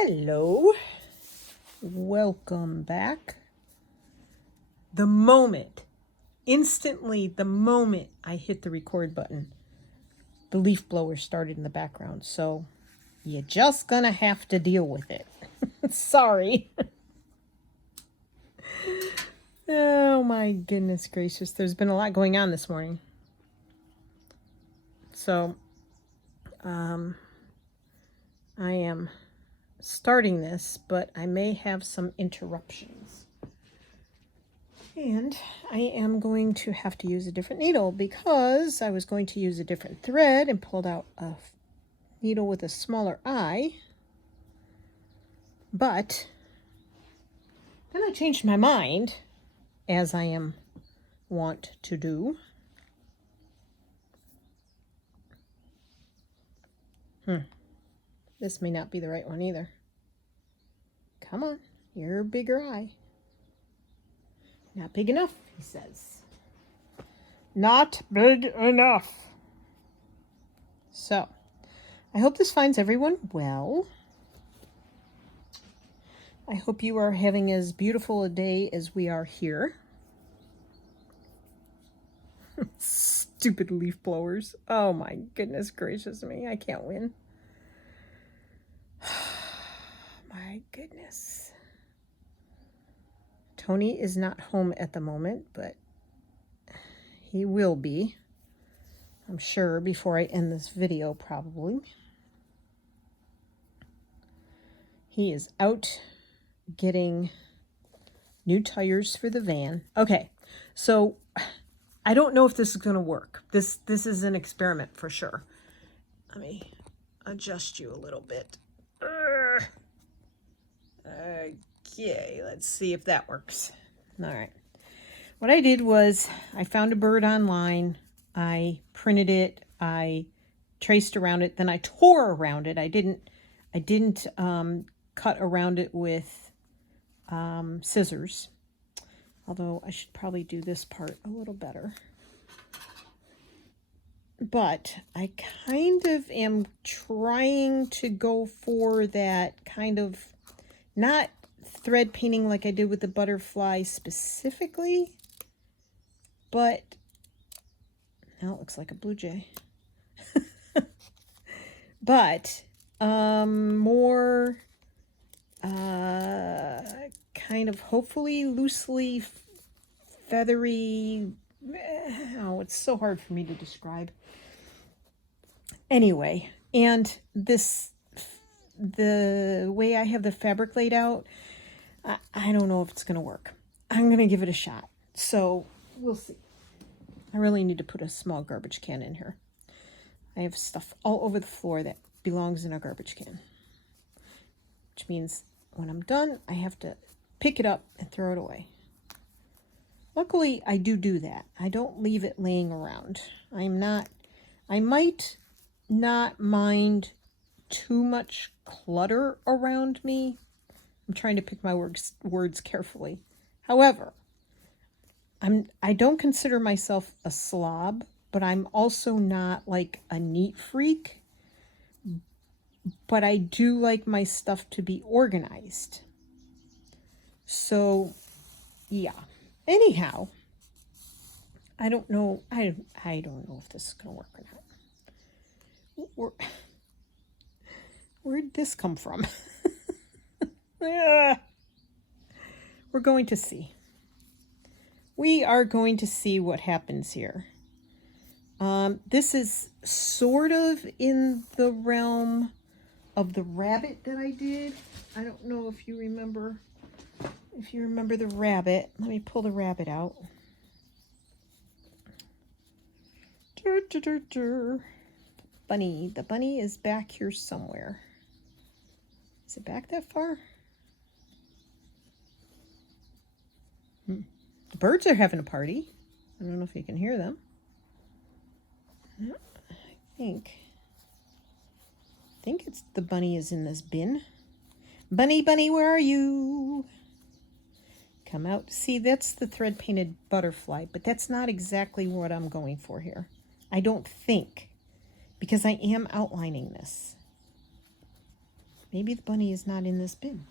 Hello, welcome back. Instantly the moment I hit the record button, the leaf blower started in the background. So you're just gonna have to deal with it. Sorry. Oh my goodness gracious. There's been a lot going on this morning. So I am starting this, but I may have some interruptions. And I am going to have to use a different needle because I was going to use a different thread and pulled out a needle with a smaller eye. But then I changed my mind, as I am wont to do. This may not be the right one either. Come on, your bigger eye. Not big enough, he says. Not big enough. So, I hope this finds everyone well. I hope you are having as beautiful a day as we are here. Stupid leaf blowers. Oh my goodness gracious me. I can't win. My goodness. Tony is not home at the moment, but he will be, I'm sure, before I end this video probably. He is out getting new tires for the van. Okay, so I don't know if this is going to work. This is an experiment for sure. Let me adjust you a little bit. Okay, let's see if that works. All right. What I did was I found a bird online. I printed it. I traced around it. Then I tore around it. I didn't cut around it with scissors. Although I should probably do this part a little better. But I kind of am trying to go for that kind of, not thread painting like I did with the butterfly specifically, but now it looks like a blue jay. But more kind of hopefully loosely feathery. Oh, it's so hard for me to describe. Anyway, and the way I have the fabric laid out, I don't know if it's going to work. I'm going to give it a shot. So we'll see. I really need to put a small garbage can in here. I have stuff all over the floor that belongs in a garbage can. Which means when I'm done, I have to pick it up and throw it away. Luckily, I do that. I don't leave it laying around. I might not mind too much clutter around me. I'm trying to pick my words carefully. However, I don't consider myself a slob, but I'm also not like a neat freak. But I do like my stuff to be organized. So, yeah. Anyhow, I don't know. I don't know if this is going to work or not. Where'd this come from? We're going to see. We are going to see what happens here. This is sort of in the realm of the rabbit that I did. I don't know if you remember. If you remember the rabbit, let me pull the rabbit out. Bunny. The bunny is back here somewhere. Is it back that far? The birds are having a party. I don't know if you can hear them. I think it's the bunny is in this bin. Bunny, where are you? Come out. See, that's the thread painted butterfly, but that's not exactly what I'm going for here. I don't think, because I am outlining this. Maybe the bunny is not in this bin.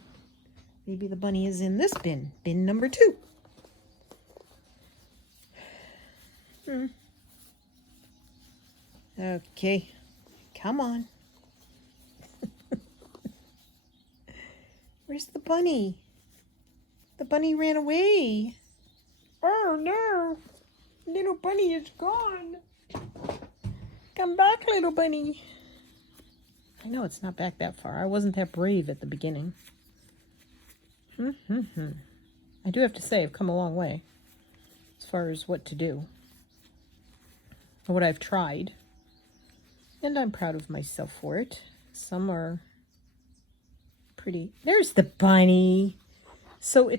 Maybe the bunny is in this bin. Bin number 2. Okay. Come on. Where's the bunny? The bunny ran away. Oh no. Little bunny is gone. Come back, little bunny. I know it's not back that far. I wasn't that brave at the beginning. I do have to say I've come a long way as far as what to do. What I've tried. And I'm proud of myself for it. Some are pretty. There's the bunny. So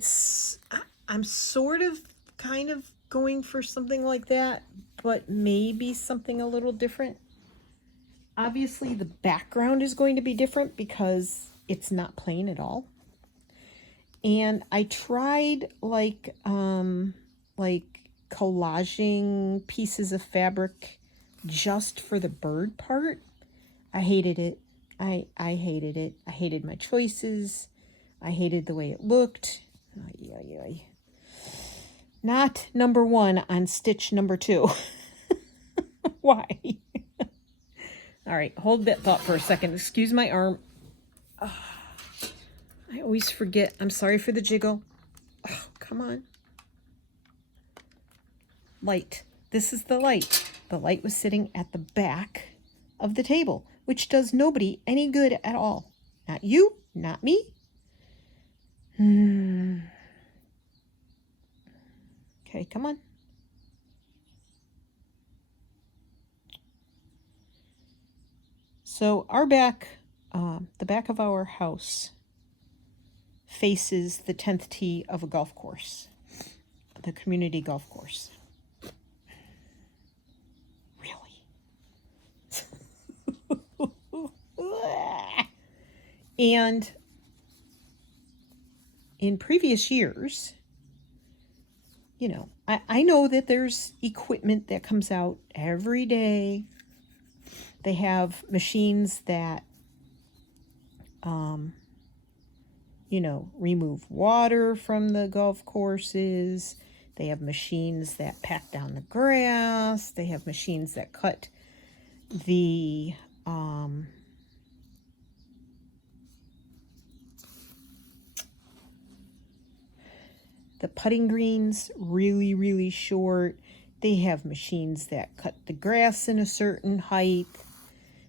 I'm sort of kind of going for something like that, but maybe something a little different. Obviously, the background is going to be different because it's not plain at all. And I tried like collaging pieces of fabric just for the bird part. I hated it. I hated it. I hated my choices. I hated the way it looked. Not number 1 on stitch number 2. Why? All right, hold that thought for a second. Excuse my arm. I always forget. I'm sorry for the jiggle. Oh, come on. Light. This is the light. The light was sitting at the back of the table, which does nobody any good at all. Not you, not me. Okay, come on. So our back, the back of our house faces the 10th tee of a golf course, the community golf course. Really? And in previous years, you know, I know that there's equipment that comes out every day. They have machines that, you know, remove water from the golf courses. They have machines that pack down the grass. They have machines that cut the putting greens really, really short. They have machines that cut the grass in a certain height,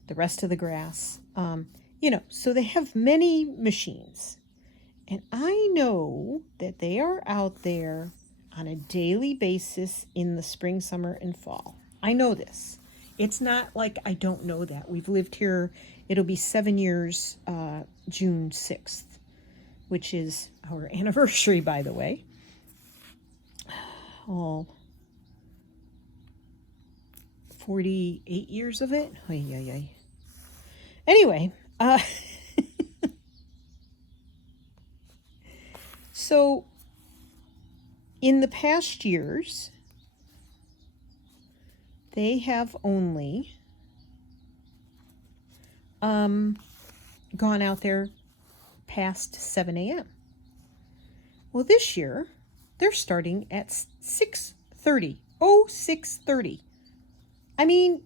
the rest of the grass. You know, so they have many machines. And I know that they are out there on a daily basis in the spring, summer, and fall. I know this. It's not like I don't know that. We've lived here, it'll be 7 years, June 6th, which is our anniversary, by the way. All 48 years of it. Anyway, so in the past years, they have only gone out there past 7 a.m. Well, this year, they're starting at 6:30. Oh, 6:30. I mean,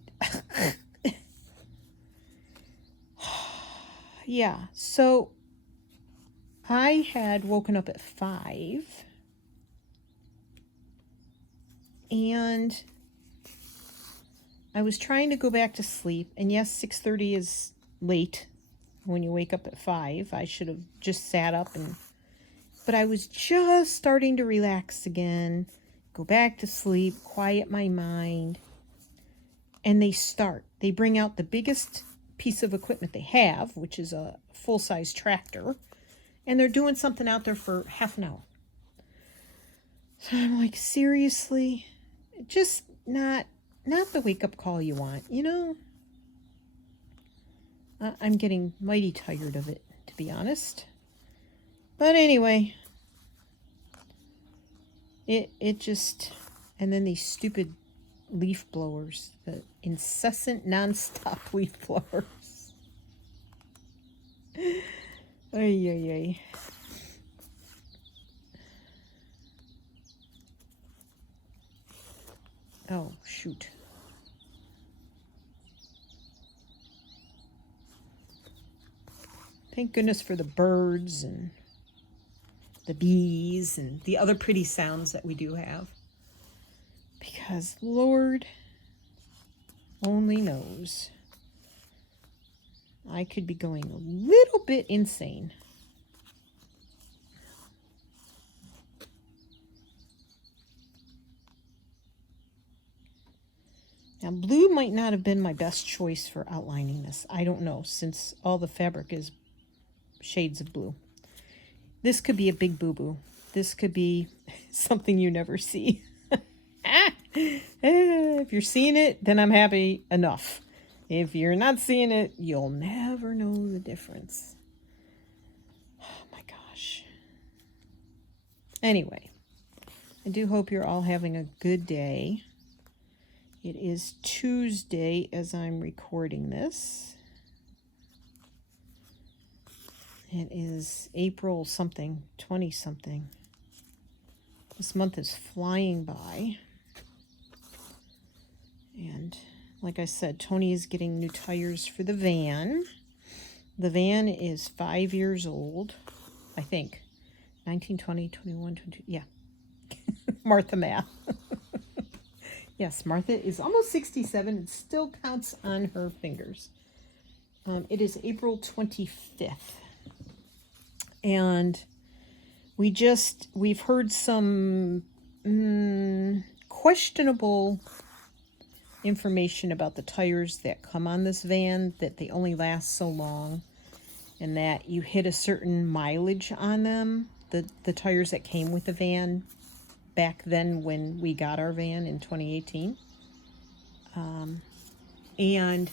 yeah, so I had woken up at 5 and I was trying to go back to sleep. And yes, 6:30 is late when you wake up at 5. I should have just sat up but I was just starting to relax again, go back to sleep, quiet my mind. And they bring out the biggest piece of equipment they have, which is a full-size tractor. And they're doing something out there for half an hour. So I'm like, seriously? Just not the wake-up call you want, you know? I'm getting mighty tired of it, to be honest. But anyway, it just, and then these stupid leaf blowers, the incessant, non-stop leaf blowers. Ay, ay, ay. Oh, shoot. Thank goodness for the birds and the bees and the other pretty sounds that we do have. Because Lord only knows, I could be going a little bit insane. Now, blue might not have been my best choice for outlining this. I don't know, since all the fabric is shades of blue. This could be a big boo-boo. This could be something you never see. If you're seeing it, then I'm happy enough. If you're not seeing it, you'll never know the difference. Oh my gosh. Anyway, I do hope you're all having a good day. It is Tuesday as I'm recording this. It is April something, 20 something. This month is flying by. And like I said, Tony is getting new tires for the van. The van is 5 years old, I think. 19, 20, 21, 22, yeah. Martha math. Yes, Martha is almost 67 and still counts on her fingers. It is April 25th. And we've heard some questionable information about the tires that come on this van, that they only last so long, and that you hit a certain mileage on them, the tires that came with the van back then when we got our van in 2018. And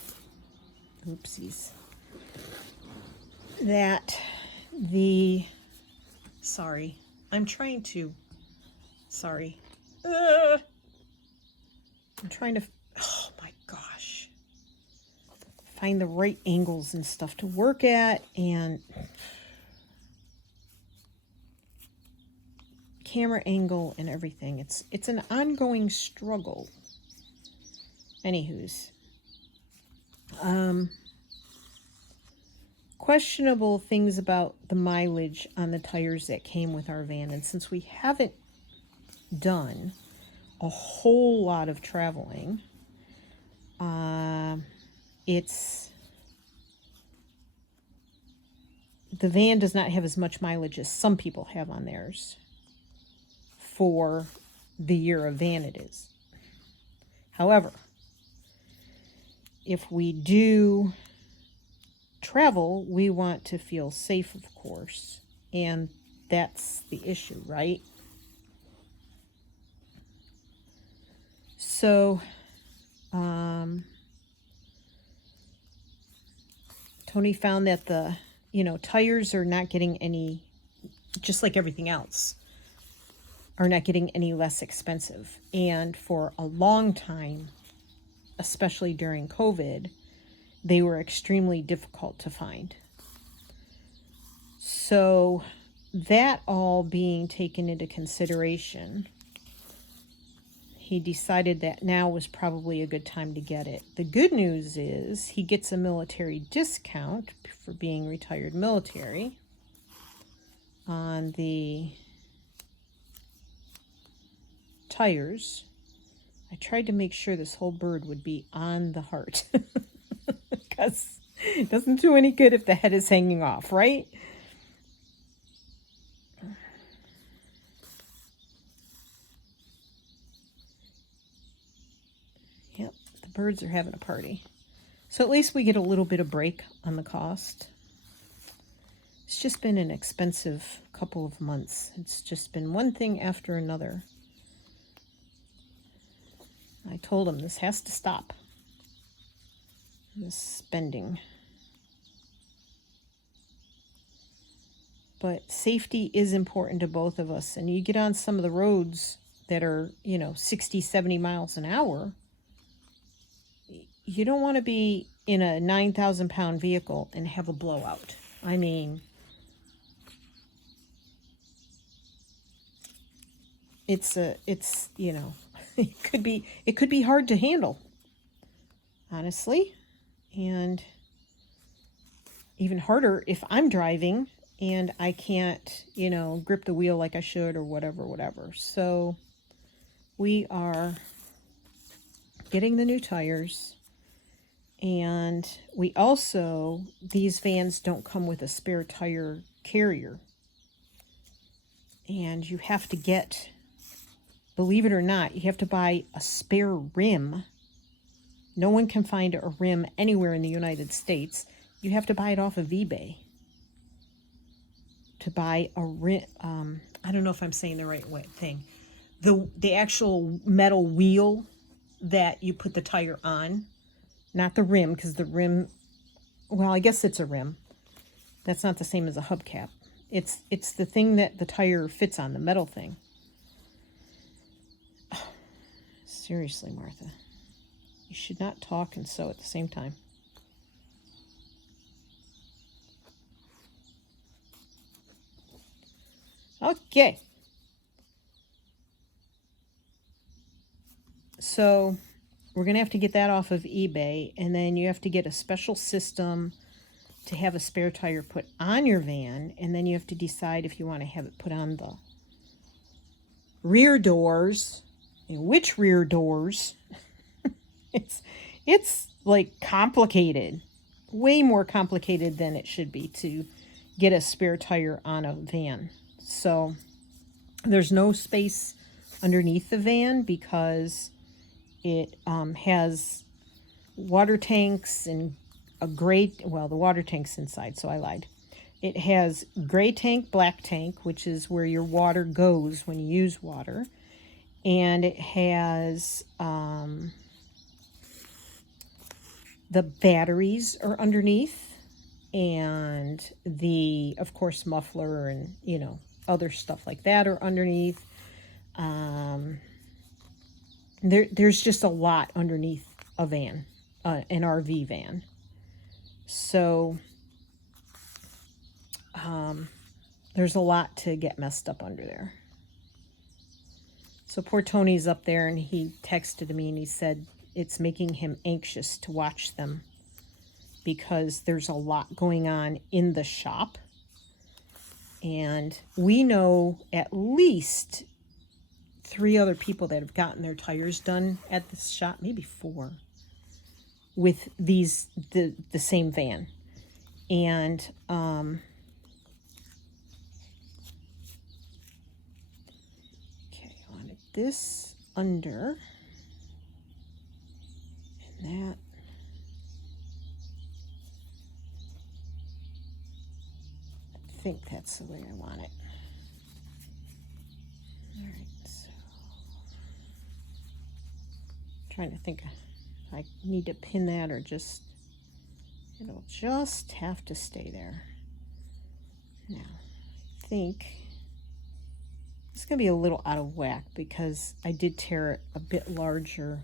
oopsies, that sorry, I'm trying to oh my gosh, find the right angles and stuff to work at, and camera angle and everything. It's an ongoing struggle. Anywho's, questionable things about the mileage on the tires that came with our van. And since we haven't done a whole lot of traveling, the van does not have as much mileage as some people have on theirs for the year of van it is. However, if we do travel, we want to feel safe, of course, and that's the issue, right? So, Tony found that the tires are not getting any, just like everything else, are not getting any less expensive. And for a long time, especially during COVID, they were extremely difficult to find. So that all being taken into consideration, he decided that now was probably a good time to get it. The good news is he gets a military discount for being retired military on the tires. I tried to make sure this whole bird would be on the heart because it doesn't do any good if the head is hanging off, right? Yep, the birds are having a party. So at least we get a little bit of break on the cost. It's just been an expensive couple of months. It's just been one thing after another. I told him this has to stop. This spending. But safety is important to both of us. And you get on some of the roads that are, 60, 70 miles an hour. You don't want to be in a 9,000-pound vehicle and have a blowout. I mean, it's, you know, it could be hard to handle, honestly. And even harder if I'm driving and I can't, you know, grip the wheel like I should or whatever. So we are getting the new tires. And we also, these vans don't come with a spare tire carrier. And you have to get, believe it or not, you have to buy a spare rim. No one can find a rim anywhere in the United States. You have to buy it off of eBay. To buy a rim, I don't know if I'm saying the right thing. The actual metal wheel that you put the tire on, not the rim, because the rim, well, I guess it's a rim. That's not the same as a hubcap. It's the thing that the tire fits on, the metal thing. Seriously, Martha. You should not talk and sew at the same time. Okay. So we're going to have to get that off of eBay, and then you have to get a special system to have a spare tire put on your van, and then you have to decide if you want to have it put on the rear doors, and which rear doors. It's like complicated, way more complicated than it should be to get a spare tire on a van. So there's no space underneath the van because it has water tanks and a gray, well, the water tank's inside, so I lied. It has gray tank, black tank, which is where your water goes when you use water. And it has the batteries are underneath, and the, of course, muffler and, you know, other stuff like that are underneath. There's just a lot underneath a van, an RV van. So there's a lot to get messed up under there. So poor Tony's up there, and he texted me and he said it's making him anxious to watch them because there's a lot going on in the shop. And we know at least 3 other people that have gotten their tires done at this shop, maybe 4, with the same van. And okay, I wanted this under, and that. I think that's the way I want it. All right, so trying to think if I need to pin that or just, it'll just have to stay there. Now, I think it's going to be a little out of whack because I did tear it a bit larger.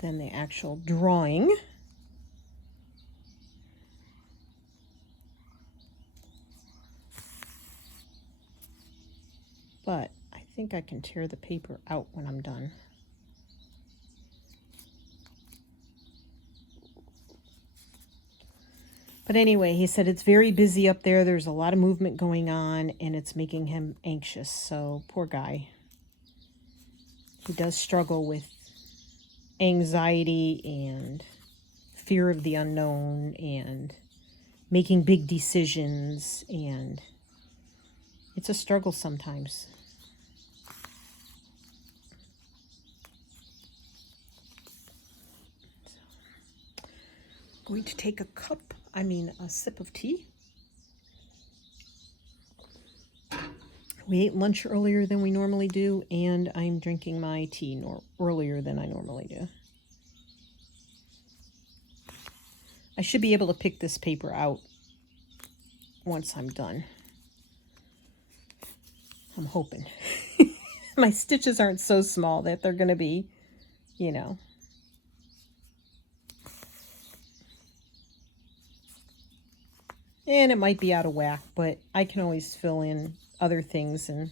Than the actual drawing. But I think I can tear the paper out when I'm done. But anyway, he said it's very busy up there. There's a lot of movement going on, and it's making him anxious. So poor guy. He does struggle with anxiety and fear of the unknown and making big decisions, and it's a struggle sometimes. So, I'm going to take a sip of tea. We ate lunch earlier than we normally do, and I'm drinking my tea earlier than I normally do. I should be able to pick this paper out once I'm done. I'm hoping. My stitches aren't so small that they're going to be, you know. And it might be out of whack, but I can always fill in other things and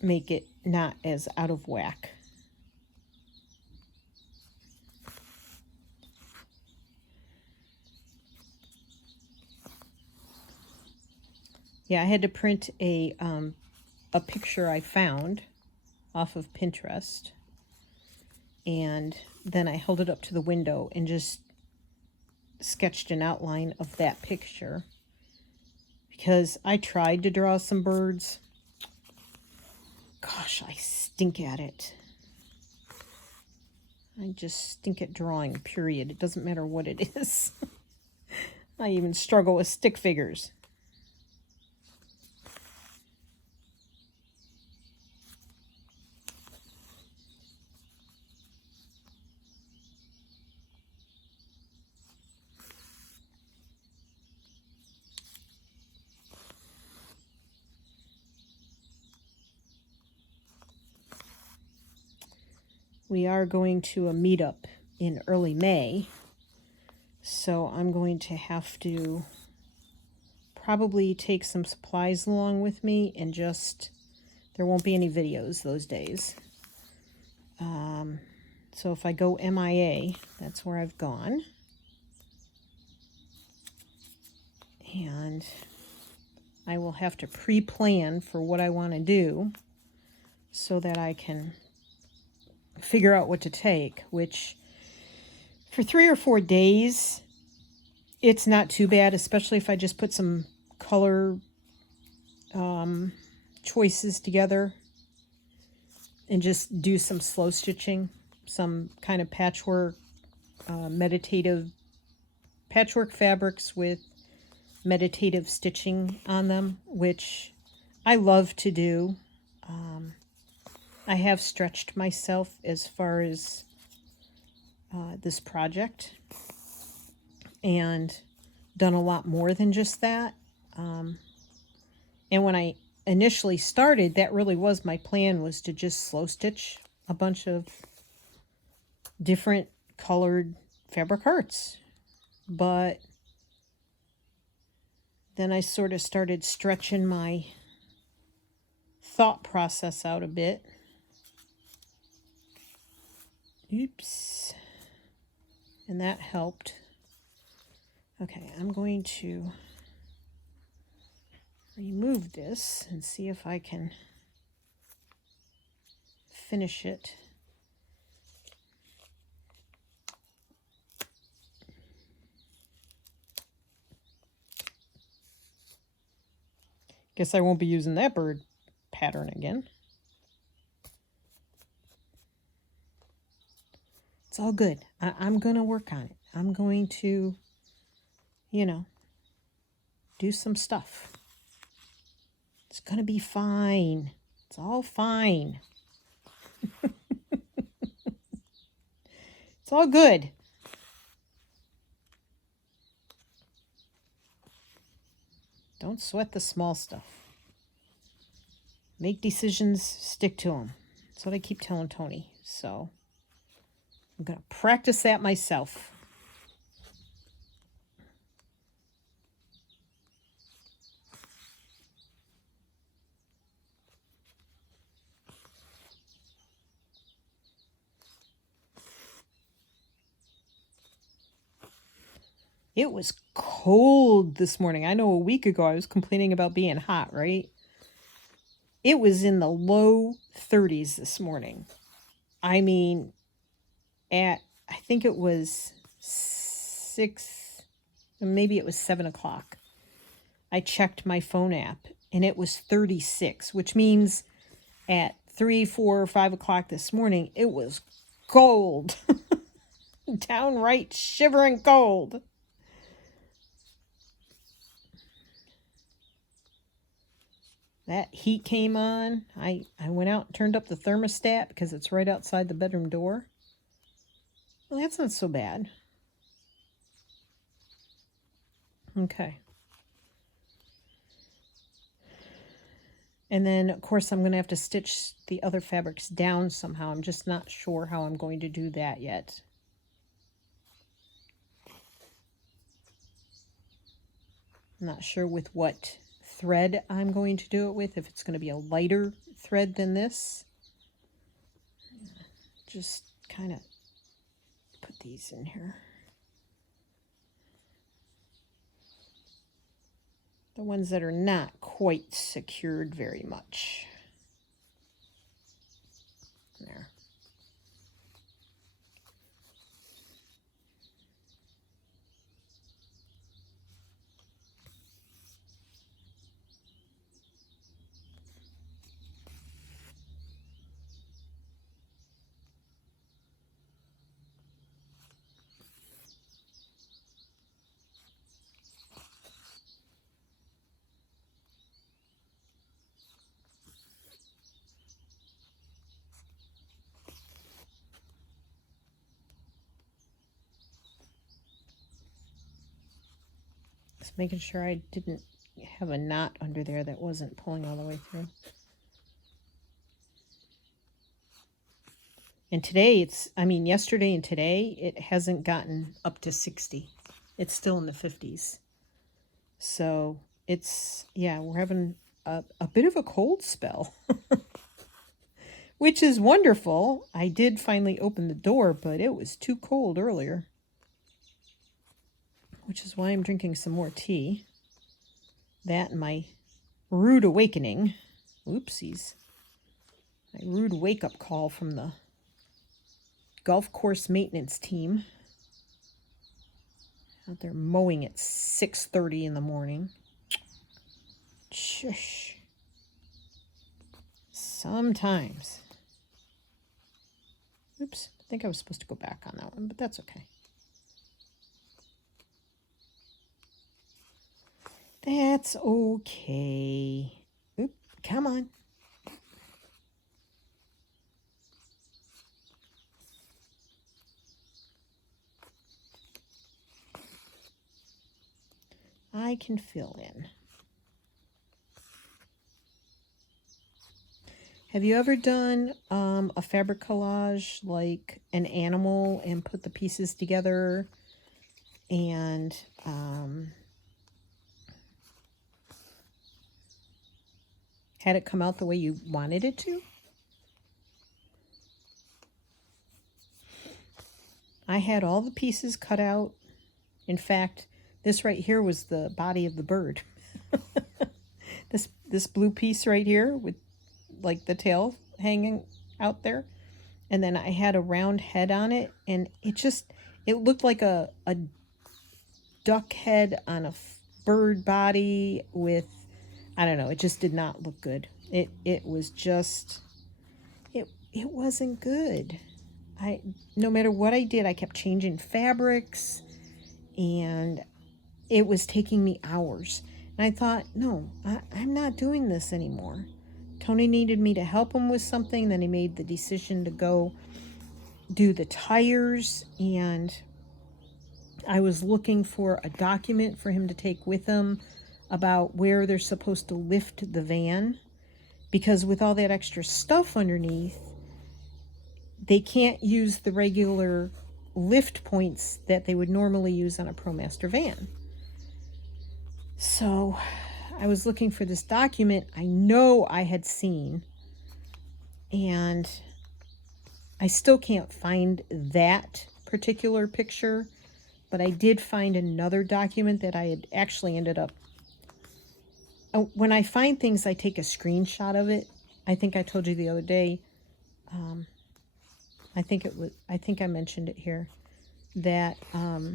make it not as out of whack. Yeah, I had to print a picture I found off of Pinterest, and then I held it up to the window and just sketched an outline of that picture, because I tried to draw some birds. Gosh, I stink at it. I just stink at drawing, period. It doesn't matter what it is. I even struggle with stick figures. We are going to a meetup in early May, so I'm going to have to probably take some supplies along with me, and just, there won't be any videos those days. So if I go MIA, that's where I've gone. And I will have to pre-plan for what I want to do so that I can figure out what to take, which for 3 or 4 days, it's not too bad, especially if I just put some color choices together and just do some slow stitching, some kind of patchwork, meditative patchwork fabrics with meditative stitching on them, which I love to do. I have stretched myself as far as this project and done a lot more than just that. And when I initially started, that really was my plan, was to just slow stitch a bunch of different colored fabric hearts. But then I sort of started stretching my thought process out a bit. Oops. And that helped. Okay, I'm going to remove this and see if I can finish it. Guess I won't be using that bird pattern again. It's all good. I'm going to work on it. I'm going to, you know, do some stuff. It's going to be fine. It's all fine. It's all good. Don't sweat the small stuff. Make decisions, stick to them. That's what I keep telling Tony. So I'm going to practice that myself. It was cold this morning. I know a week ago I was complaining about being hot, right? It was in the low 30s this morning. I mean, I think it was 6, maybe it was 7 o'clock. I checked my phone app and it was 36, which means at 3, 4, or 5 o'clock this morning, it was cold. Downright shivering cold. That heat came on. I went out and turned up the thermostat because it's right outside the bedroom door. Well, that's not so bad. Okay. And then, of course, I'm going to have to stitch the other fabrics down somehow. I'm just not sure how I'm going to do that yet. I'm not sure with what thread I'm going to do it with, if it's going to be a lighter thread than this. Just kind of put these in here. The ones that are not quite secured very much. There. Just making sure I didn't have a knot under there that wasn't pulling all the way through. And today yesterday and today, it hasn't gotten up to 60. It's still in the 50s. So it's, yeah, we're having a bit of a cold spell, which is wonderful. I did finally open the door, but it was too cold earlier, which is why I'm drinking some more tea. That and my rude awakening. Oopsies. My rude wake-up call from the golf course maintenance team. Out there mowing at 6:30 in the morning. Shush. Sometimes. Oops, I think I was supposed to go back on that one, but that's okay. That's okay. Oop, come on. I can fill in. Have you ever done a fabric collage like an animal and put the pieces together and had it come out the way you wanted it to? I had all the pieces cut out. In fact, this right here was the body of the bird. This blue piece right here with like the tail hanging out there. And then I had a round head on it, and it looked like a duck head on a bird body with, I don't know, it just did not look good. It was just, it wasn't good. No matter what I did, I kept changing fabrics, and it was taking me hours. And I thought, no, I'm not doing this anymore. Tony needed me to help him with something. Then he made the decision to go do the tires, and I was looking for a document for him to take with him about where they're supposed to lift the van, because with all that extra stuff underneath, they can't use the regular lift points that they would normally use on a ProMaster van. So I was looking for this document I know I had seen, and I still can't find that particular picture, but I did find another document that I had actually ended up, when I find things, I take a screenshot of it. I think I told you the other day, I think I mentioned it here, that now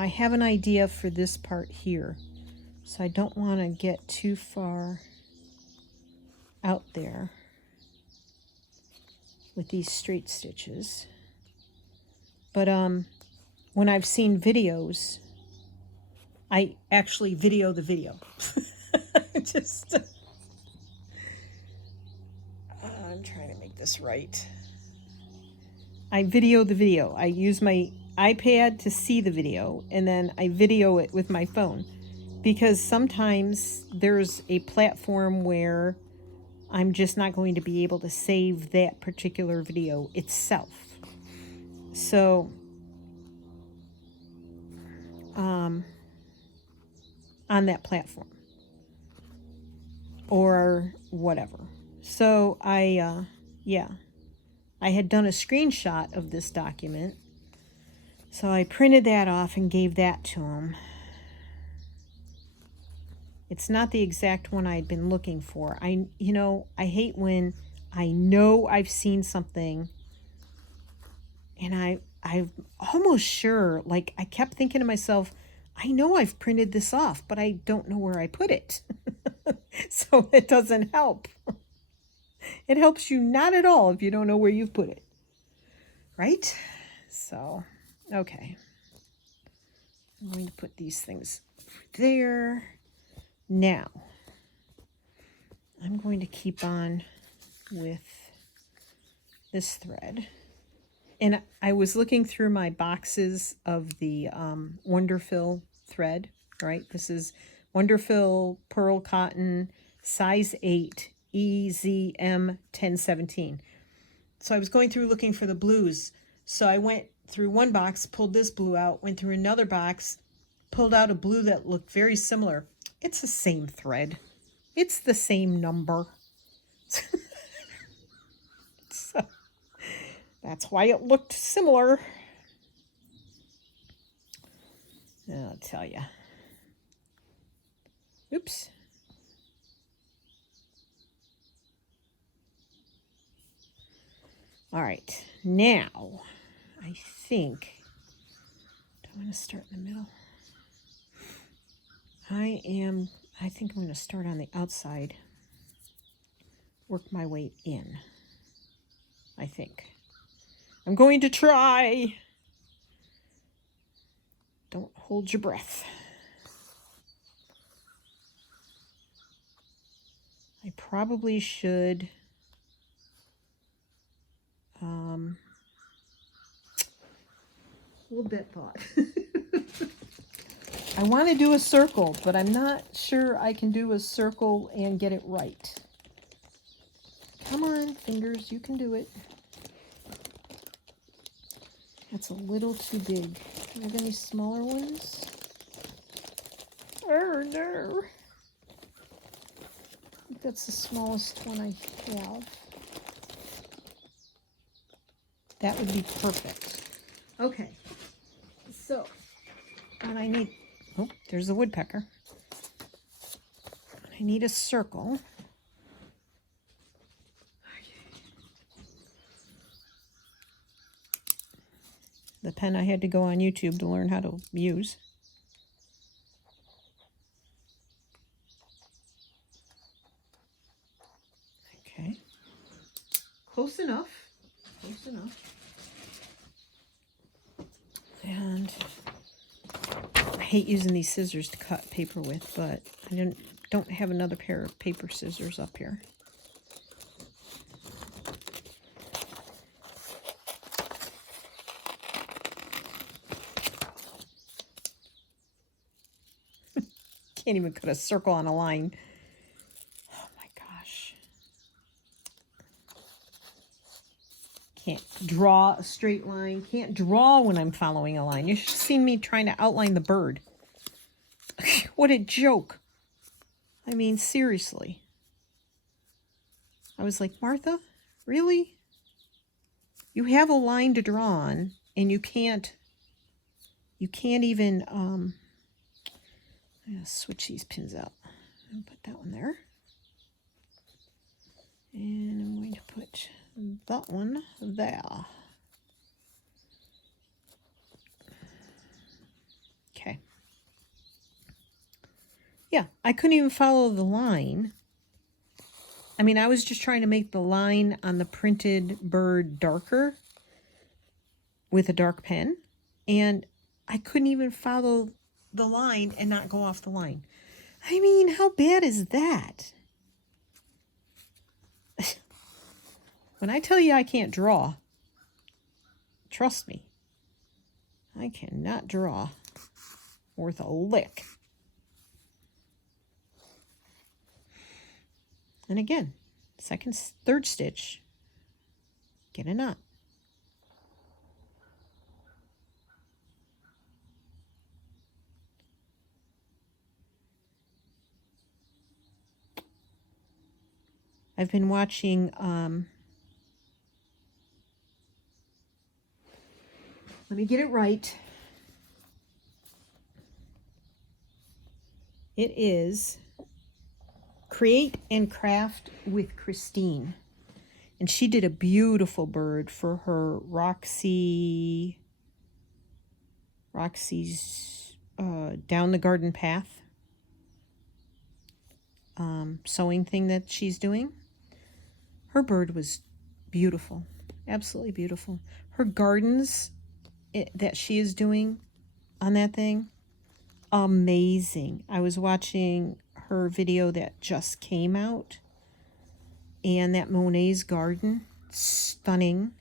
I have an idea for this part here, so I don't want to get too far out there with these straight stitches. But when I've seen videos, I actually video the video. Just I'm trying to make this right. I video the video. I use my iPad to see the video, and then I video it with my phone, because sometimes there's a platform where I'm just not going to be able to save that particular video itself. So on that platform or whatever. So yeah, I had done a screenshot of this document. So I printed that off and gave that to him. It's not the exact one I'd been looking for. I hate when I know I've seen something and I'm almost sure, like I kept thinking to myself, I know I've printed this off, but I don't know where I put it. So it doesn't help. It helps you not at all if you don't know where you've put it. Right? So, okay. I'm going to put these things there. Now, I'm going to keep on with this thread. And I was looking through my boxes of the Wonderfill thread, right? This is Wonderfill Pearl Cotton, size 8, EZM 1017. So I was going through looking for the blues. So I went through one box, pulled this blue out, went through another box, pulled out a blue that looked very similar. It's the same thread. It's the same number. So that's why it looked similar. I'll tell you. Oops. All right. Now, I think, do I want to start in the middle? I think I'm going to start on the outside, work my way in, I think. I'm going to try. Don't hold your breath. I probably should a little bit thought. I want to do a circle, but I'm not sure I can do a circle and get it right. Come on, fingers, you can do it. That's a little too big. Do you have any smaller ones? Oh, no. I think that's the smallest one I have. That would be perfect. Okay. So, and I need, oh, there's a woodpecker. I need a circle. The pen I had to go on YouTube to learn how to use. Okay. Close enough. Close enough. And I hate using these scissors to cut paper with, but I don't have another pair of paper scissors up here. Can't even cut a circle on a line. Oh my gosh. Can't draw a straight line. Can't draw when I'm following a line. You should have seen me trying to outline the bird. What a joke. I mean, seriously. I was like, Martha, really? You have a line to draw on, and you can't even, I'm going to switch these pins out. And put that one there. And I'm going to put that one there. Okay. Yeah, I couldn't even follow the line. I mean, I was just trying to make the line on the printed bird darker with a dark pen, and I couldn't even follow the line and not go off the line. I mean, how bad is that? When I tell you I can't draw, trust me, I cannot draw worth a lick. And again, third stitch, get a knot. I've been watching, let me get it right. It is Create and Craft with Christine. And she did a beautiful bird for her Roxy's Down the Garden Path sewing thing that she's doing. Her bird was beautiful, absolutely beautiful. Her gardens that she is doing on that thing, amazing. I was watching her video that just came out, and that Monet's garden, stunning.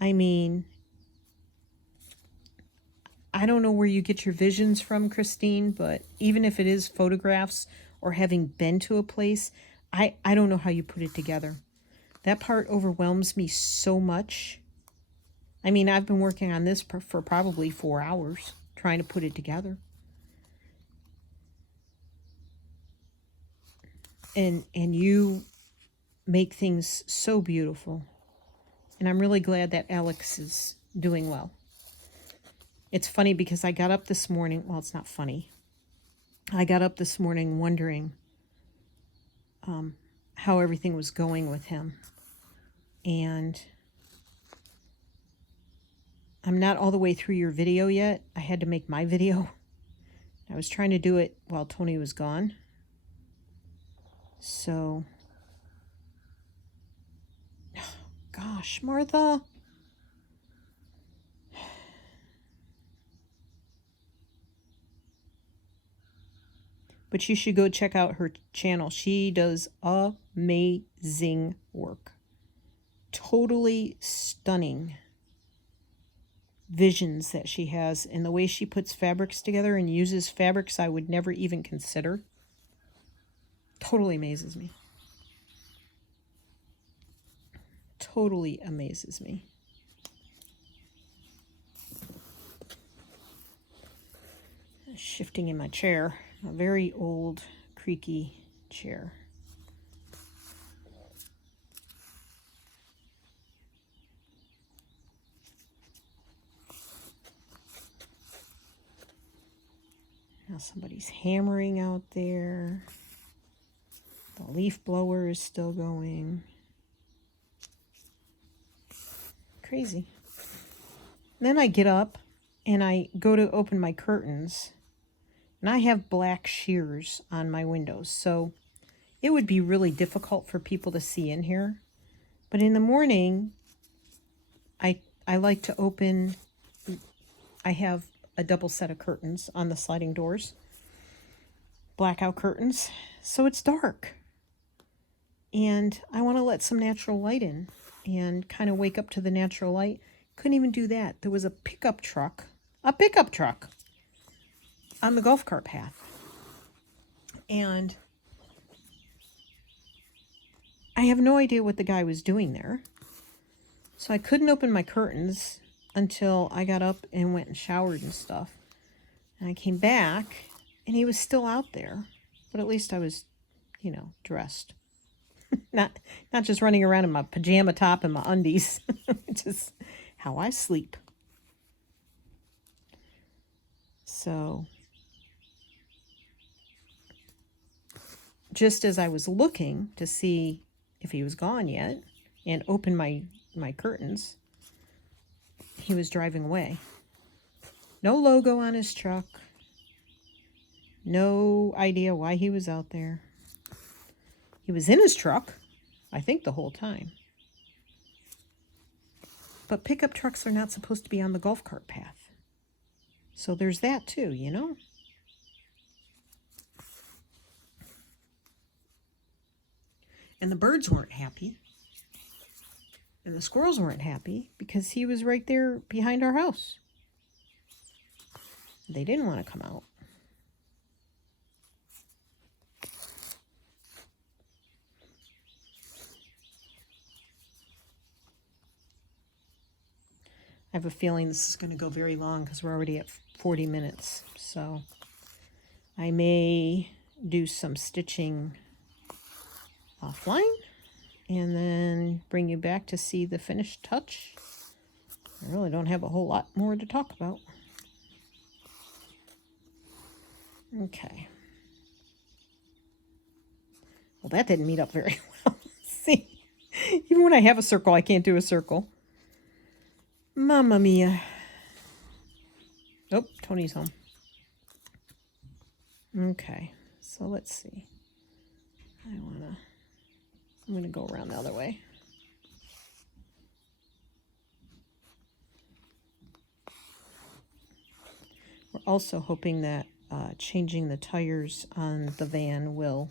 I mean, I don't know where you get your visions from, Christine, but even if it is photographs or having been to a place, I don't know how you put it together. That part overwhelms me so much. I mean, I've been working on this for probably 4 hours trying to put it together. And you make things so beautiful. And I'm really glad that Alex is doing well. It's funny because I got up this morning. Well, it's not funny. I got up this morning wondering how everything was going with him. And I'm not all the way through your video yet. I had to make my video. I was trying to do it while Tony was gone. So, gosh, Martha. But you should go check out her channel. She does amazing work. Totally stunning visions that she has, and the way she puts fabrics together and uses fabrics I would never even consider. Totally amazes me. Totally amazes me. Shifting in my chair. A very old, creaky chair. Now somebody's hammering out there. The leaf blower is still going. Crazy. Then I get up and I go to open my curtains. And I have black shears on my windows, so it would be really difficult for people to see in here. But in the morning, I like to open, I have a double set of curtains on the sliding doors, blackout curtains, so it's dark. And I want to let some natural light in and kind of wake up to the natural light. Couldn't even do that. There was a pickup truck on the golf cart path. And I have no idea what the guy was doing there. So I couldn't open my curtains until I got up and went and showered and stuff. And I came back and he was still out there. But at least I was, dressed. not just running around in my pajama top and my undies. Which is how I sleep. So just as I was looking to see if he was gone yet and open my curtains, he was driving away. No logo on his truck. No idea why he was out there. He was in his truck, I think, the whole time. But pickup trucks are not supposed to be on the golf cart path. So there's that too, And the birds weren't happy. And the squirrels weren't happy because he was right there behind our house. They didn't want to come out. I have a feeling this is going to go very long because we're already at 40 minutes. So I may do some stitching offline and then bring you back to see the finished touch. I really don't have a whole lot more to talk about. Okay. Well, that didn't meet up very well. See, even when I have a circle, I can't do a circle. Mamma mia. Oh, Tony's home. Okay, so let's see. I'm gonna go around the other way. We're also hoping that changing the tires on the van will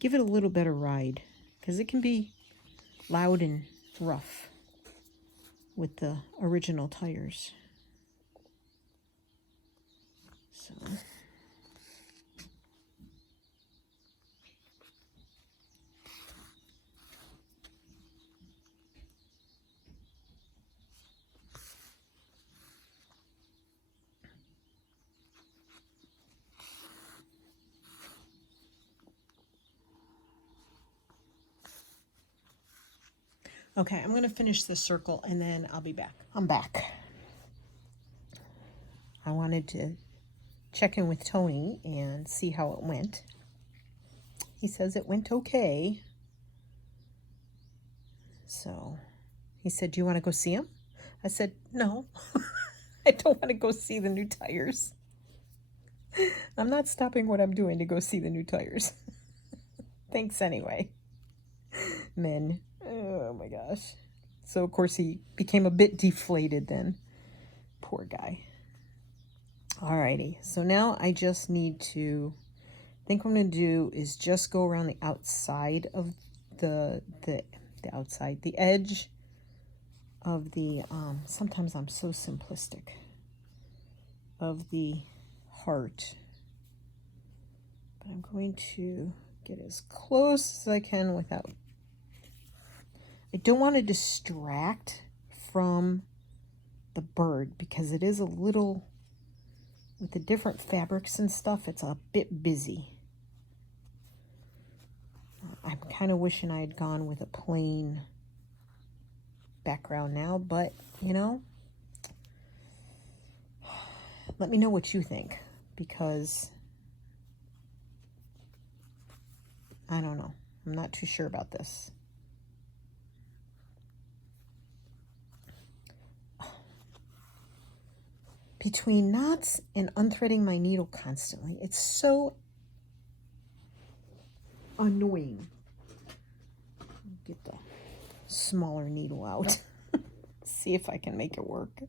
give it a little better ride, because it can be loud and rough with the original tires. So okay, I'm going to finish this circle and then I'll be back. I'm back. I wanted to check in with Tony and see how it went. He says it went okay. So he said, do you want to go see him? I said, no, I don't want to go see the new tires. I'm not stopping what I'm doing to go see the new tires. Thanks anyway. Men. Oh my gosh. So of course he became a bit deflated then. Poor guy. Alrighty. So now I just need to, I think what I'm going to do is just go around the outside of the outside, the edge of the, sometimes I'm so simplistic, of the heart. But I'm going to get as close as I can without, I don't want to distract from the bird because it is a little, with the different fabrics and stuff, it's a bit busy. I'm kind of wishing I had gone with a plain background now, but you know, let me know what you think, because I don't know. I'm not too sure about this. Between knots and unthreading my needle constantly, it's so annoying. Get the smaller needle out. See if I can make it work.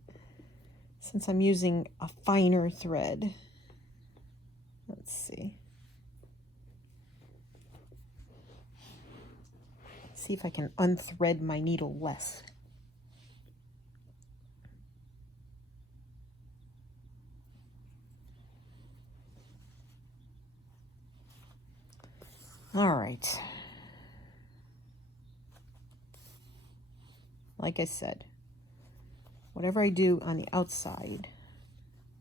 Since I'm using a finer thread. Let's see. See if I can unthread my needle less. All right. Like I said, whatever I do on the outside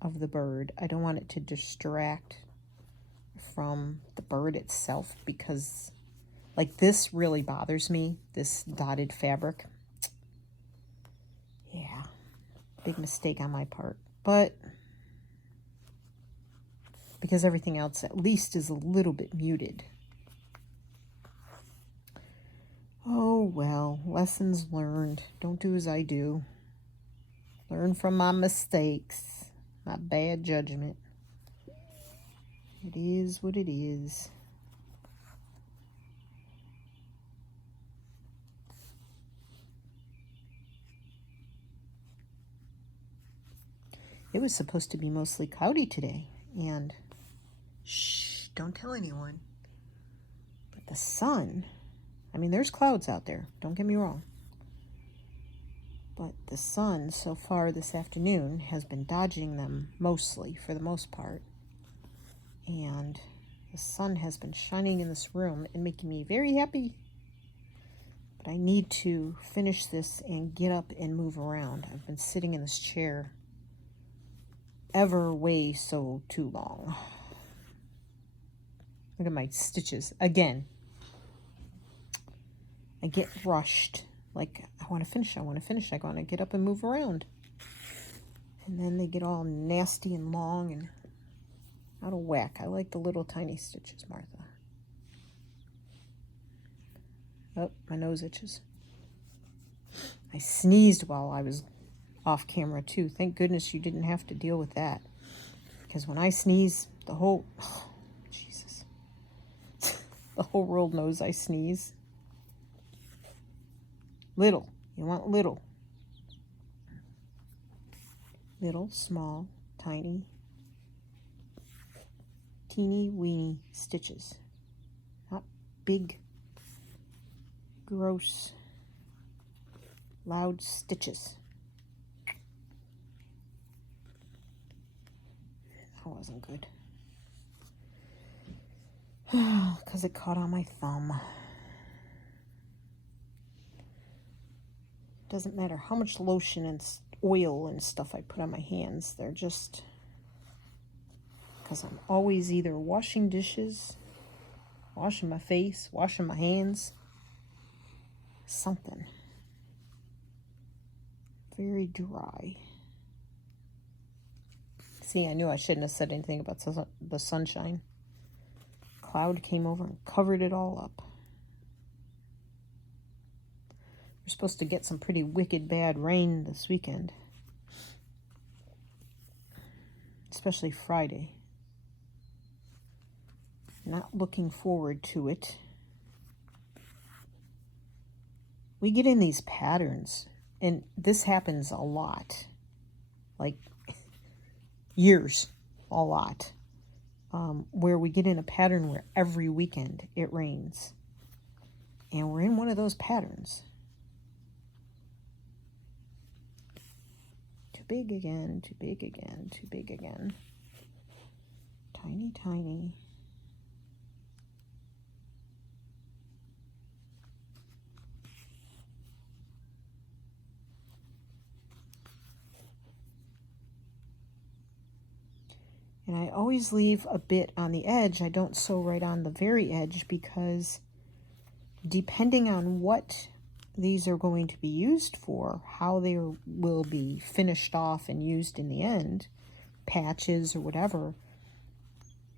of the bird, I don't want it to distract from the bird itself, because like this really bothers me, this dotted fabric. Yeah, big mistake on my part, but because everything else at least is a little bit muted. Oh well, lessons learned. Don't do as I do. Learn from my mistakes, my bad judgment. It is what it is. It was supposed to be mostly cloudy today, and shh, don't tell anyone. But the sun, I mean, there's clouds out there, don't get me wrong. But the sun so far this afternoon has been dodging them mostly, for the most part. And the sun has been shining in this room and making me very happy. But I need to finish this and get up and move around. I've been sitting in this chair ever way so too long. Look at my stitches again. I get rushed. Like, I want to finish, I want to finish. I want to get up and move around. And then they get all nasty and long and out of whack. I like the little tiny stitches, Martha. Oh, my nose itches. I sneezed while I was off camera too. Thank goodness you didn't have to deal with that. Because when I sneeze, the whole... Oh, Jesus. The whole world knows I sneeze. Little. You want little. Little, small, tiny, teeny weeny stitches. Not big, gross, loud stitches. That wasn't good. Because it caught on my thumb. Doesn't matter how much lotion and oil and stuff I put on my hands. They're just... Because I'm always either washing dishes, washing my face, washing my hands. Something. Very dry. See, I knew I shouldn't have said anything about the sunshine. Cloud came over and covered it all up. We're supposed to get some pretty wicked bad rain this weekend. Especially Friday. Not looking forward to it. We get in these patterns, and this happens a lot. Like, years, a lot. Where we get in a pattern where every weekend it rains. And we're in one of those patterns. Too big again, too big again, too big again. Tiny, tiny. And I always leave a bit on the edge. I don't sew right on the very edge because depending on what these are going to be used for, how they will be finished off and used in the end, patches or whatever,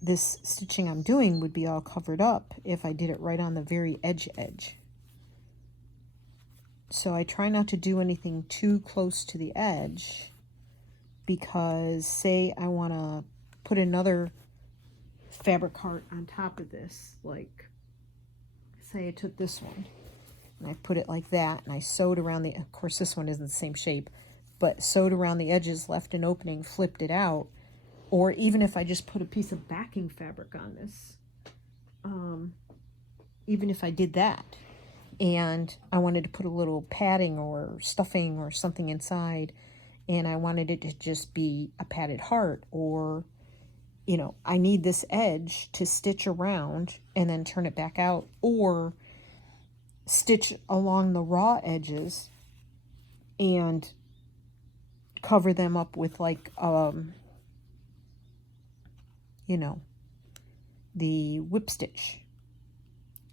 this stitching I'm doing would be all covered up if I did it right on the very edge. So I try not to do anything too close to the edge because say I want to put another fabric heart on top of this, like say I took this one and I put it like that and I sewed around the, of course this one isn't the same shape, but sewed around the edges, left an opening, flipped it out, or even if I just put a piece of backing fabric on this, even if I did that and I wanted to put a little padding or stuffing or something inside and I wanted it to just be a padded heart, or you know, I need this edge to stitch around and then turn it back out, or stitch along the raw edges and cover them up with like, you know, the whip stitch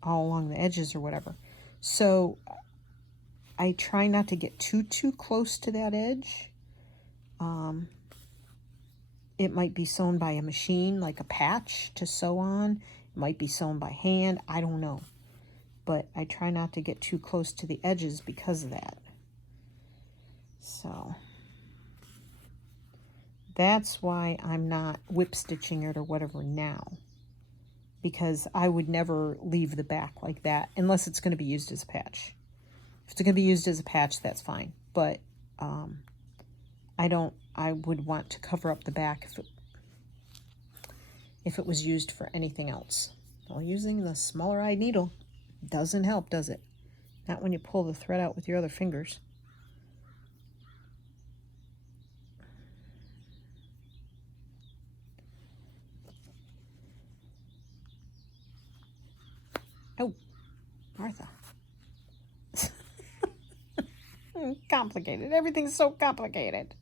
all along the edges or whatever. So I try not to get too close to that edge. It might be sewn by a machine, like a patch to sew on. It might be sewn by hand. I don't know. But I try not to get too close to the edges because of that. So that's why I'm not whip stitching it or whatever now. Because I would never leave the back like that unless it's going to be used as a patch. If it's going to be used as a patch, that's fine. But I would want to cover up the back if it was used for anything else. Well, using the smaller eyed needle doesn't help, does it? Not when you pull the thread out with your other fingers. Oh, Martha. Complicated. Everything's so complicated.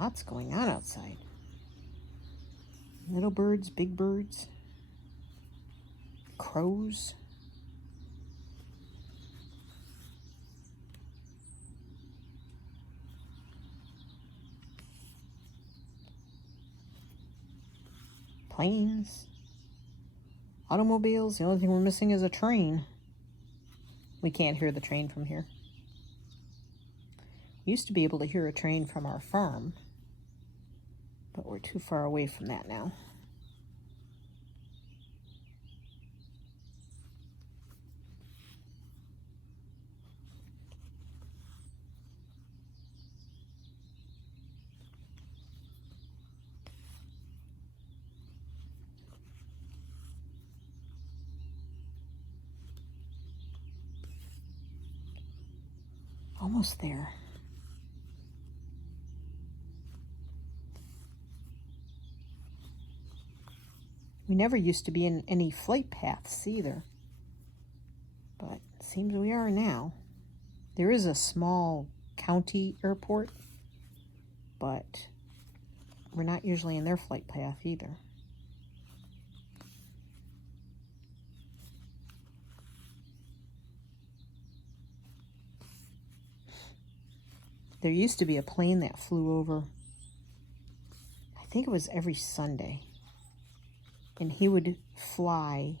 Lots going on outside. Little birds, big birds, crows. Planes. Automobiles. The only thing we're missing is a train. We can't hear the train from here. We used to be able to hear a train from our farm, but we're too far away from that now. Almost there. We never used to be in any flight paths either, but it seems we are now. There is a small county airport, but we're not usually in their flight path either. There used to be a plane that flew over, I think it was every Sunday, and he would fly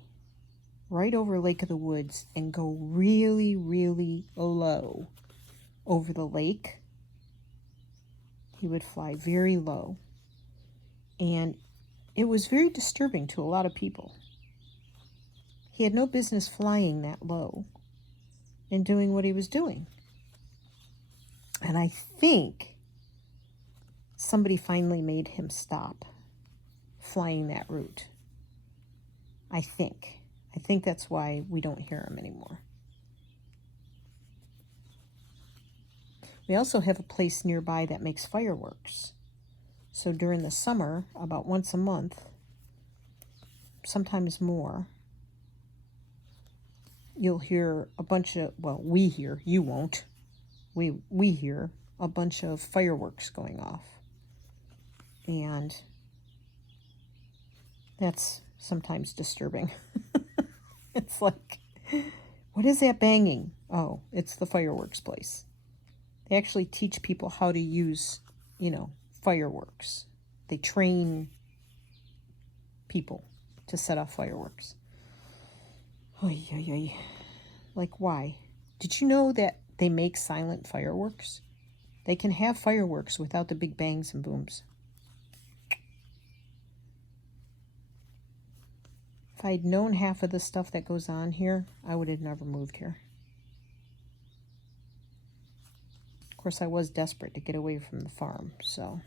right over Lake of the Woods and go really, really low over the lake. He would fly very low, and it was very disturbing to a lot of people. He had no business flying that low and doing what he was doing. And I think somebody finally made him stop flying that route. I think that's why we don't hear him anymore. We also have a place nearby that makes fireworks. So during the summer, about once a month, sometimes more, you'll hear a bunch of, well, we hear, you won't. We hear a bunch of fireworks going off. And that's sometimes disturbing. It's like, what is that banging? Oh, it's the fireworks place. They actually teach people how to use, fireworks. They train people to set off fireworks. Oy, oy, oy. Like, why? Did you know that they make silent fireworks? They can have fireworks without the big bangs and booms. If I'd known half of the stuff that goes on here, I would have never moved here. Of course, I was desperate to get away from the farm, so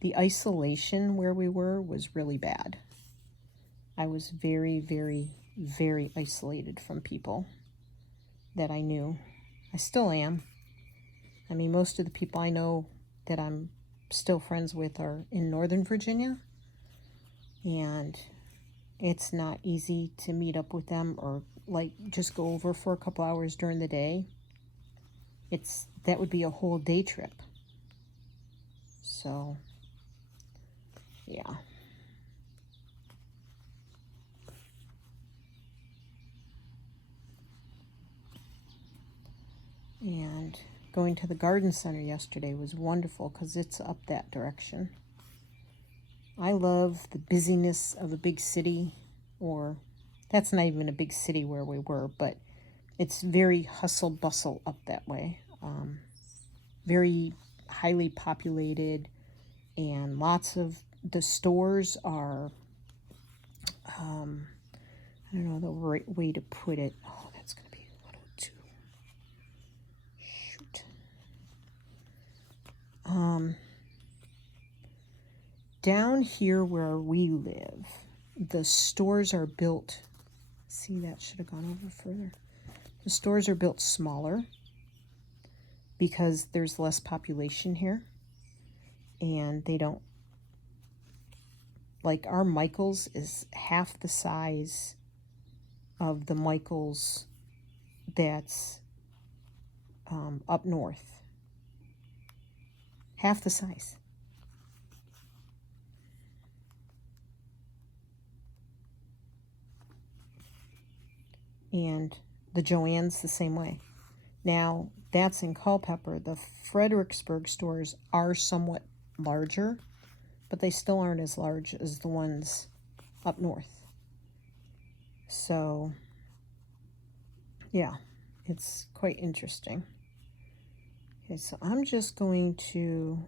the isolation where we were was really bad. I was very, very, very isolated from people that I knew. I still am. I mean, most of the people I know that I'm still friends with are in Northern Virginia, and it's not easy to meet up with them or just go over for a couple hours during the day. That would be a whole day trip. So, yeah. And going to the garden center yesterday was wonderful because it's up that direction. I love the busyness of a big city, or that's not even a big city where we were, but it's very hustle bustle up that way. Very highly populated, and lots of the stores are, I don't know the right way to put it. Oh, that's going to be 102. Shoot. Down here where we live, the stores are built, see, that should have gone over further. The stores are built smaller because there's less population here, and they don't, like our Michaels is half the size of the Michaels that's up north. half the size. And the Joann's the same way. Now, that's in Culpeper. The Fredericksburg stores are somewhat larger, but they still aren't as large as the ones up north. So, yeah, it's quite interesting. Okay, so I'm just going to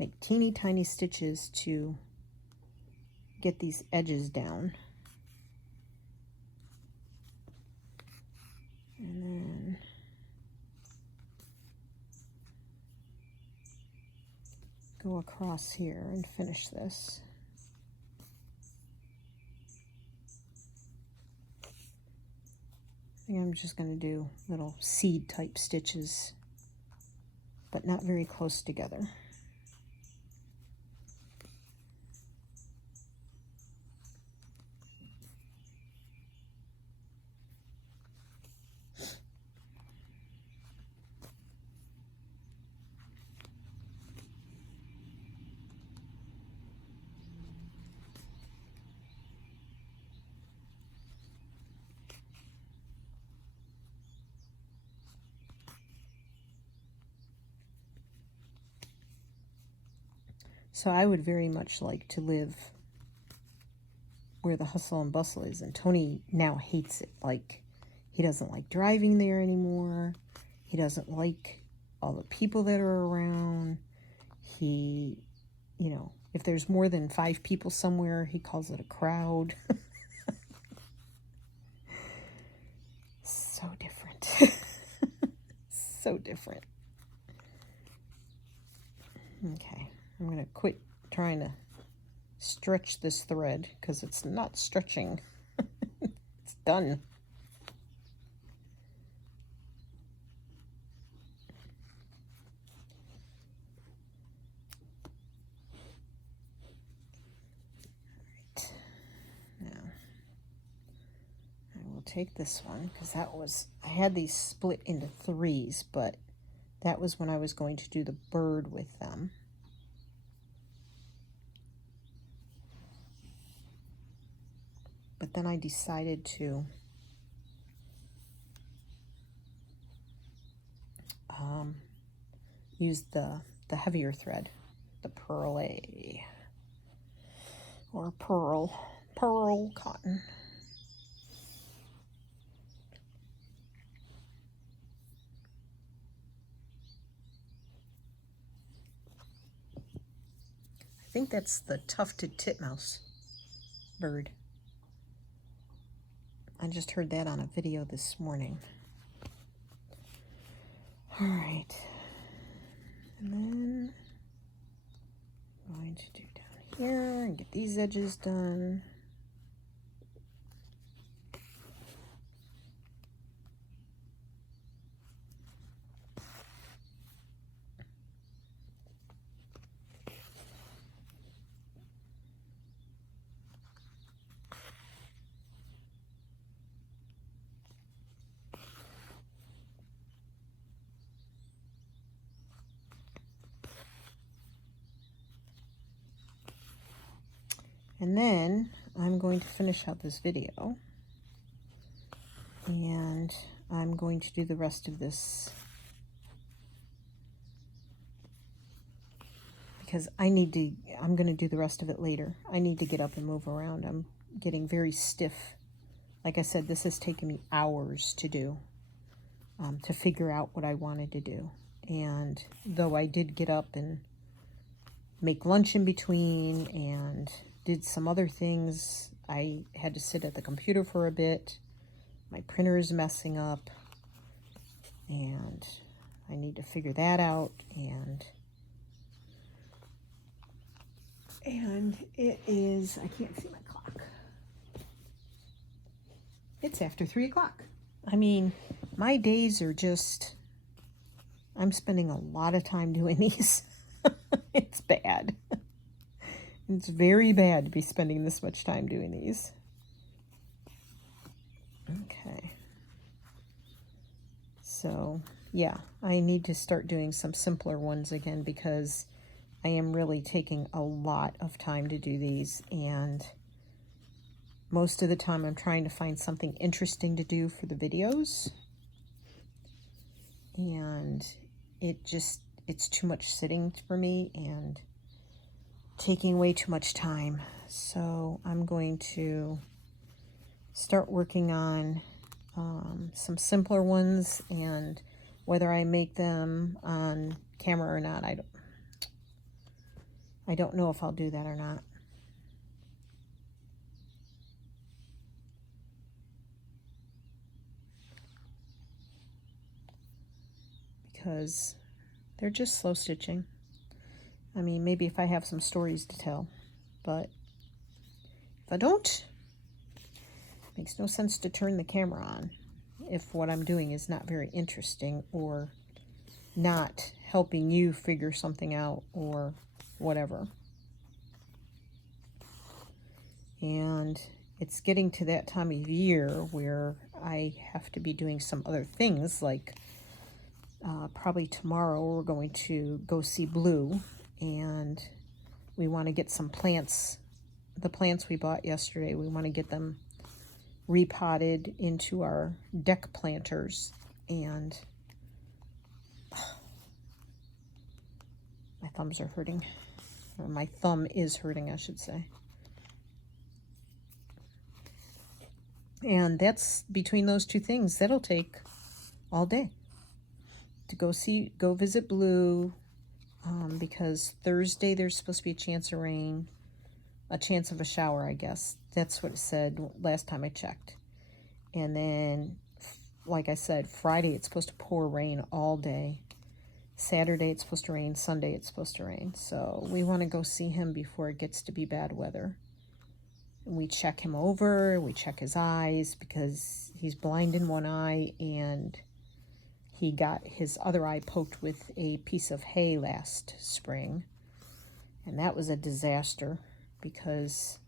make teeny tiny stitches to get these edges down. And then go across here and finish this. I think I'm just going to do little seed type stitches, but not very close together. So I would very much like to live where the hustle and bustle is, and Tony now hates it. Like, he doesn't like driving there anymore. He doesn't like all the people that are around. He, you know, if there's more than 5 people somewhere, he calls it a crowd. So different. So different. Okay, I'm going to quit trying to stretch this thread because it's not stretching. It's done. All right. Now I will take this one because I had these split into 3s, but that was when I was going to do the bird with them. But then I decided to use the heavier thread, the Pearl A, or pearl cotton. I think that's the tufted titmouse bird. I just heard that on a video this morning. All right. And then I'm going to do down here and get these edges done. And then I'm going to finish out this video, and I'm going to do the rest of this because I'm going to do the rest of it later. I need to get up and move around. I'm getting very stiff. Like I said, this has taken me hours to do, to figure out what I wanted to do. And though I did get up and make lunch in between and did some other things, I had to sit at the computer for a bit. My printer is messing up, and I need to figure that out. And it is, I can't see my clock. It's after 3 o'clock. I mean, my days are just, I'm spending a lot of time doing these. It's bad. It's very bad to be spending this much time doing these. Okay. So yeah, I need to start doing some simpler ones again because I am really taking a lot of time to do these, and most of the time I'm trying to find something interesting to do for the videos, and it's too much sitting for me and taking way too much time. So I'm going to start working on some simpler ones, and whether I make them on camera or not, I don't know if I'll do that or not. Because they're just slow stitching. I mean, maybe if I have some stories to tell, but if I don't, it makes no sense to turn the camera on if what I'm doing is not very interesting or not helping you figure something out or whatever. And it's getting to that time of year where I have to be doing some other things, like probably tomorrow we're going to go see Blue, and we want to get some plants. The plants we bought yesterday, we want to get them repotted into our deck planters, and my thumbs are hurting, or my thumb is hurting, I should say. And that's between those two things, that'll take all day to go visit Blue, because Thursday there's supposed to be a chance of rain, a chance of a shower, I guess. That's what it said last time I checked. And then, like I said, Friday it's supposed to pour rain all day. Saturday it's supposed to rain. Sunday it's supposed to rain. So we want to go see him before it gets to be bad weather. And we check him over. We check his eyes because he's blind in one eye, and he got his other eye poked with a piece of hay last spring. And that was a disaster because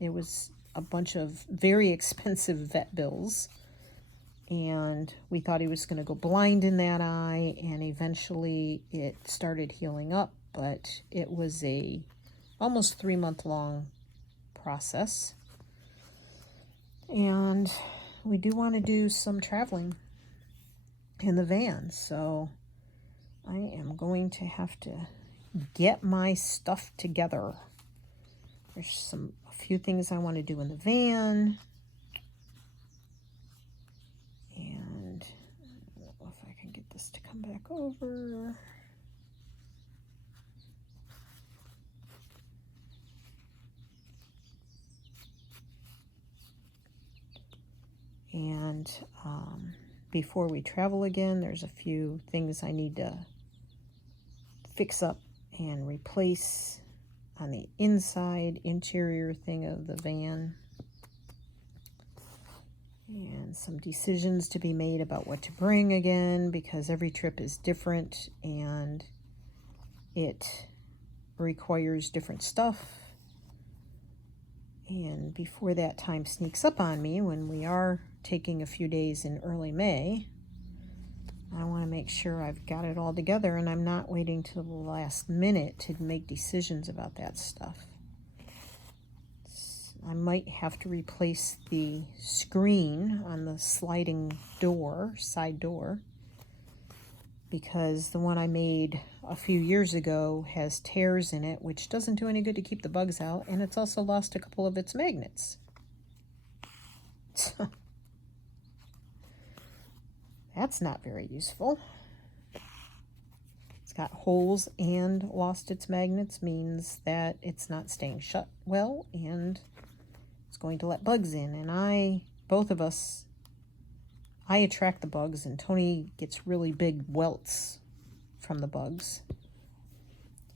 it was a bunch of very expensive vet bills. And we thought he was going to go blind in that eye, and eventually it started healing up, but it was a almost 3-month-long process. And we do want to do some traveling in the van, so I am going to have to get my stuff together. There's a few things I want to do in the van, and I don't know if I can get this to come back over. And before we travel again, there's a few things I need to fix up and replace on the inside interior thing of the van, and some decisions to be made about what to bring again, because every trip is different and it requires different stuff. And before that time sneaks up on me, when we are taking a few days in early May, I want to make sure I've got it all together and I'm not waiting till the last minute to make decisions about that stuff. I might have to replace the screen on the sliding door, side door, because the one I made a few years ago has tears in it, which doesn't do any good to keep the bugs out, and it's also lost a couple of its magnets. That's not very useful. It's got holes and lost its magnets, means that it's not staying shut well, and it's going to let bugs in. And both of us, I attract the bugs, and Tony gets really big welts from the bugs.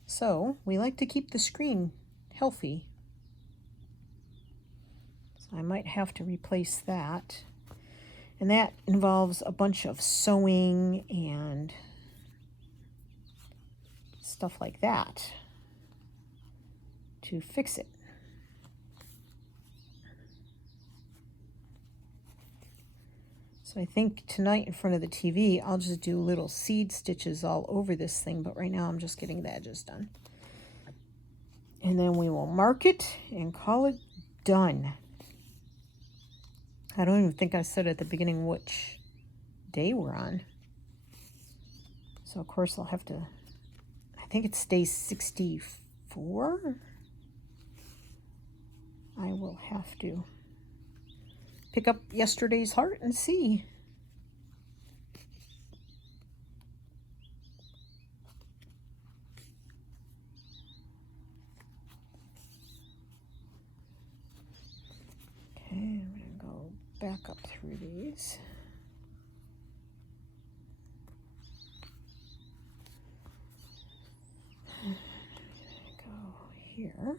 So we like to keep the screen healthy. So I might have to replace that. And that involves a bunch of sewing and stuff like that to fix it. So I think tonight in front of the TV, I'll just do little seed stitches all over this thing, but right now I'm just getting the edges done. And then we will mark it and call it done. I don't even think I said at the beginning which day we're on. So of course I'll have to, I think it's day 64. I will have to pick up yesterday's heart and see. Okay, I'm going to go back up through these. Go here.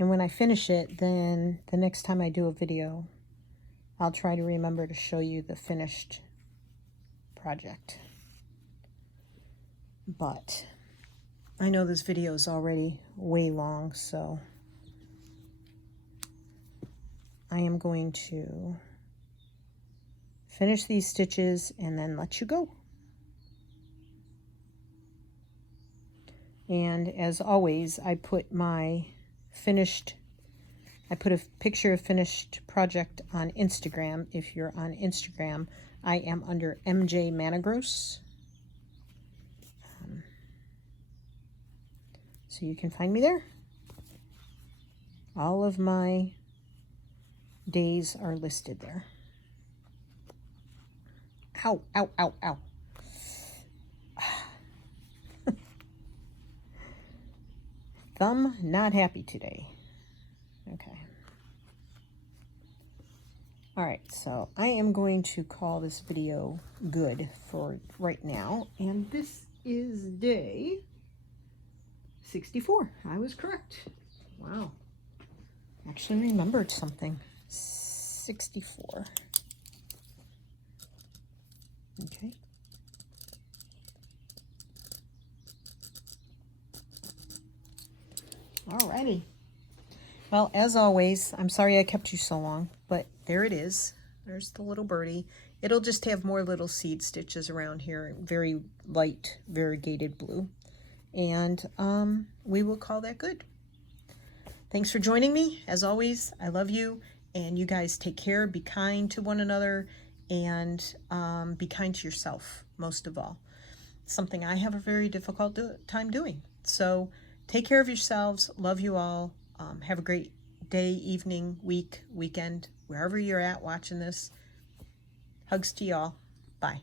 And when I finish it, then the next time I do a video, I'll try to remember to show you the finished project. But I know this video is already way long, so I am going to finish these stitches and then let you go. And as always, I put a picture of finished project on Instagram. If you're on Instagram, I am under MJ Managros. So you can find me there. All of my days are listed there. Ow, ow, ow, ow. Thumb not happy today. Okay. All right, so I am going to call this video good for right now. And this is day 64. I was correct. Wow. Actually remembered something. 64. Okay. Alrighty. Well, as always, I'm sorry I kept you so long, but there it is. There's the little birdie. It'll just have more little seed stitches around here, very light variegated blue. And we will call that good. Thanks for joining me. As always, I love you, and you guys take care, be kind to one another, and be kind to yourself, most of all. Something I have a very difficult time doing. So take care of yourselves. Love you all. Have a great day, evening, week, weekend, wherever you're at watching this. Hugs to y'all. Bye.